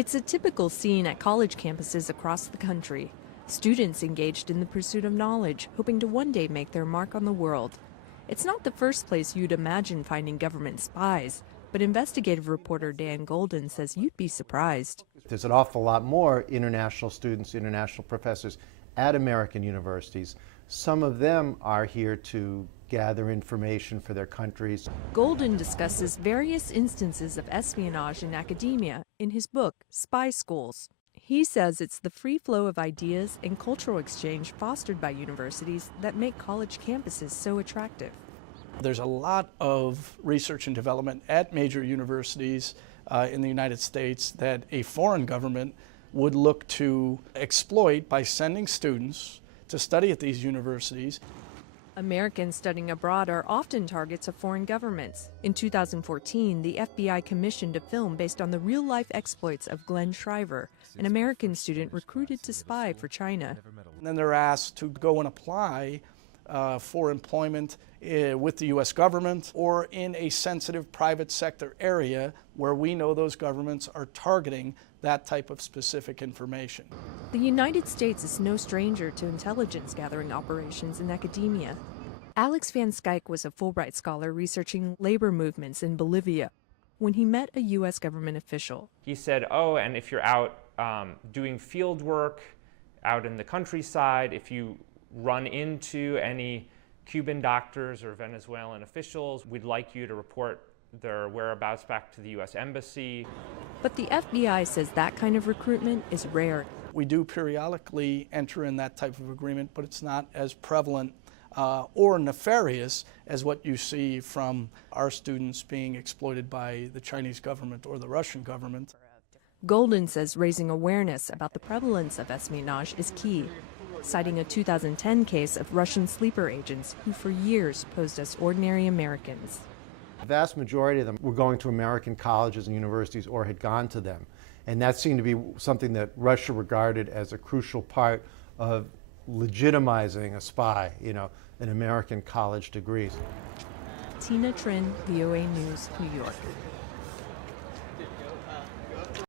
It's a typical scene at college campuses across the country. Students engaged in the pursuit of knowledge, hoping to one day make their mark on the world. It's not the first place you'd imagine finding government spies, but investigative reporter Dan Golden says you'd be surprised. There's an awful lot more international students, international professors at American universities. Some of them are here to gather information for their countries. Golden discusses various instances of espionage in academia in his book, Spy Schools. He says it's the free flow of ideas and cultural exchange fostered by universities that make college campuses so attractive. There's a lot of research and development at major universities in the United States that a foreign government would look to exploit by sending students to study at these universities. Americans studying abroad are often targets of foreign governments. In 2014, the FBI commissioned a film based on the real-life exploits of Glenn Shriver, an American student recruited to spy for China. And then they're asked to go and apply for employment with the U.S. government or in a sensitive private sector area where we know those governments are targeting that type of specific information. The United States is no stranger to intelligence gathering operations in academia. Alex Van Skyke was a Fulbright scholar researching labor movements in Bolivia when he met a U.S. government official. He said, oh, and if you're out doing field work out in the countryside, if you run into any Cuban doctors or Venezuelan officials, we'd like you to report their whereabouts back to the U.S. Embassy. But the FBI says that kind of recruitment is rare. We do periodically enter in that type of agreement, but it's not as prevalent or nefarious as what you see from our students being exploited by the Chinese government or the Russian government. Golden says raising awareness about the prevalence of espionage is key, citing a 2010 case of Russian sleeper agents who for years posed as ordinary Americans. The vast majority of them were going to American colleges and universities or had gone to them. And that seemed to be something that Russia regarded as a crucial part of legitimizing a spy, an American college degree. Tina Trin, VOA News, New York.